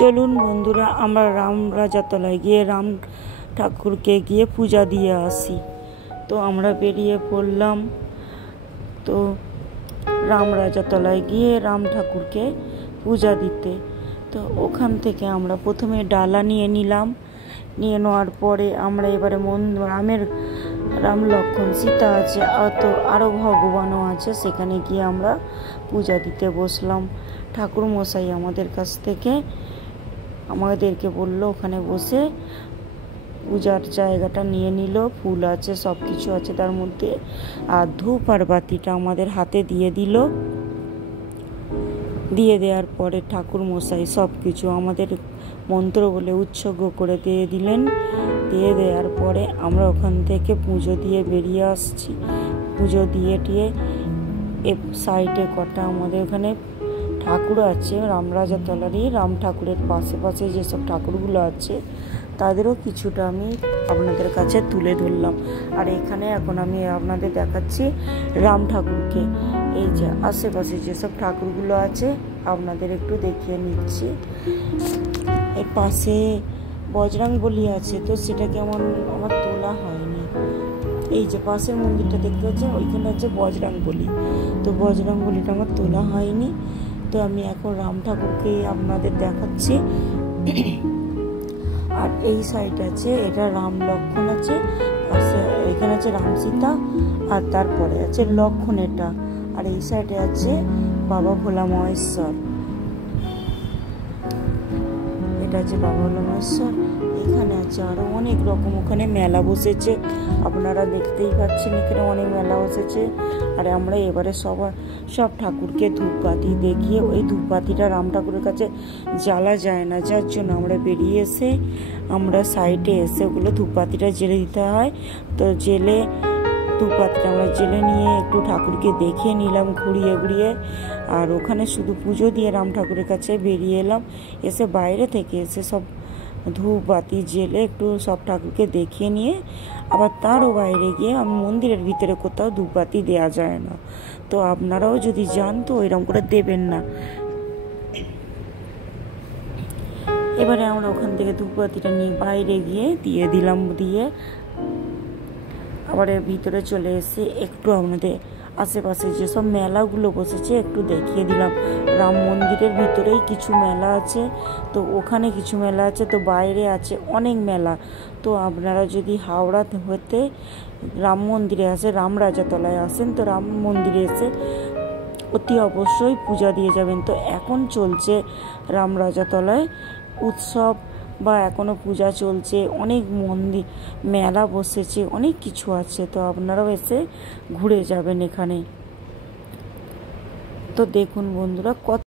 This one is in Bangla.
চলুন বন্ধুরা, আমরা রাম রাজাতলায় গিয়ে রাম ঠাকুরকে গিয়ে পূজা দিয়ে আসি। তো আমরা বেরিয়ে পড়লাম। তো রাম রাজাতলায় গিয়ে রাম ঠাকুরকে পূজা দিতে। তো ওখান থেকে আমরা প্রথমে ডালা নিয়ে নিলাম। নিয়ে নেওয়ার পরে আমরা এবারে রাম লক্ষ্মণ সীতা আছে, তো আরও ভগবানও আছে, সেখানে গিয়ে আমরা পূজা দিতে বসলাম। ঠাকুর মশাই আমাদেরকে বললো ওখানে বসে পূজার জায়গাটা নিয়ে নিল। ফুল আছে, সব কিছু আছে তার মধ্যে। আর ধূপ আর বাতিটা আমাদের হাতে দিয়ে দিল। দিয়ে দেওয়ার পরে ঠাকুর মশাই সব কিছু আমাদের মন্ত্র বলে উৎসর্গ করে দিয়ে দিলেন। দিয়ে দেওয়ার পরে আমরা ওখান থেকে পুজো দিয়ে বেরিয়ে আসছি। পুজো দিয়ে সাইডে কটা আমাদের ওখানে ঠাকুর আছে, রাম রাজাতলারই রাম ঠাকুরের পাশে যেসব ঠাকুরগুলো আছে তাদেরও কিছুটা আমি আপনাদের কাছে তুলে ধরলাম। আর এখানে এখন আমি আপনাদের দেখাচ্ছি রাম ঠাকুরকে। এই যে আশেপাশে যেসব ঠাকুরগুলো আছে আপনাদের একটু দেখিয়ে নিচ্ছি। এর পাশে বজরংবলী আছে, তো সেটাকে আমার তোলা হয়নি। এই যে পাশের মন্দিরটা দেখতে পাচ্ছেন, ওইখানে আছে বজরংবলী। তো বজরংবলীটা আমার তোলা হয়নি। তো আমি এখন রাম ঠাকুরকে আপনাদের দেখাচ্ছি। আর এই সাইড আছে, এটা রাম লক্ষ্মণ আছে, এখানে আছে রাম সীতা, আর তারপরে আছে লক্ষ্মণ এটা। আর এই সাইডে আছে বাবা ভোলা মহেশ্বর, এটা আছে বাবা ভোলা মহেশ্বর। এখানে আছে আরো অনেক রকম, ওখানে মেলা বসেছে, আপনারা দেখতেই পাচ্ছেন এখানে অনেক মেলা বসেছে। আর আমরা এবারে সব ঠাকুরকে ধূপবাতি দেখিয়ে, ওই ধূপবাতিটা রাম ঠাকুরের কাছে জ্বালা যায় না, যার জন্য আমরা বেরিয়ে এসে আমরা সাইডে এসে ওগুলো ধূপবাতিটা জেলে দিতে হয়। তো ধূপবাতিটা আমরা জেলে নিয়ে একটু ঠাকুরকে দেখে নিলাম ঘুরিয়ে। আর ওখানে শুধু পুজো দিয়ে রাম ঠাকুরের কাছে বেরিয়ে এলাম। এসে বাইরে থেকে এসে সব ধূপবাতি জেলে একটু সব ঠাকুরকে দেখিয়ে নিয়ে আবার তারও বাইরে গিয়ে মন্দিরের ভিতরে কোথাও ধূপবাতি দেওয়া যায় না। তো আপনারাও যদি যান তো এরকম করে দেবেন না। এবারে আমরা ওখান থেকে ধূপবাতিটা নিয়ে বাইরে গিয়ে দিয়ে দিলাম। দিয়ে আবার এর ভিতরে চলে এসে একটু আপনাদের আশেপাশে যেসব মেলাগুলো বসেছে একটু দেখিয়ে দিলাম। রাম মন্দিরের ভিতরেই কিছু মেলা আছে, তো ওখানে কিছু মেলা আছে, তো বাইরে আছে অনেক মেলা। তো আপনারা যদি হাওড়া হতে রাম মন্দিরে রাম রাজাতলায় আসেন, তো রাম মন্দিরে এসে অতি অবশ্যই পূজা দিয়ে যাবেন। তো এখন চলছে রাম রাজাতলায় উৎসব, বা এখনো পূজা চলছে, অনেক মন্দির মেলা বসেছে, অনেক কিছু আছে। তো আপনারাও এসে ঘুরে যাবেন এখানে। তো দেখুন বন্ধুরা, কত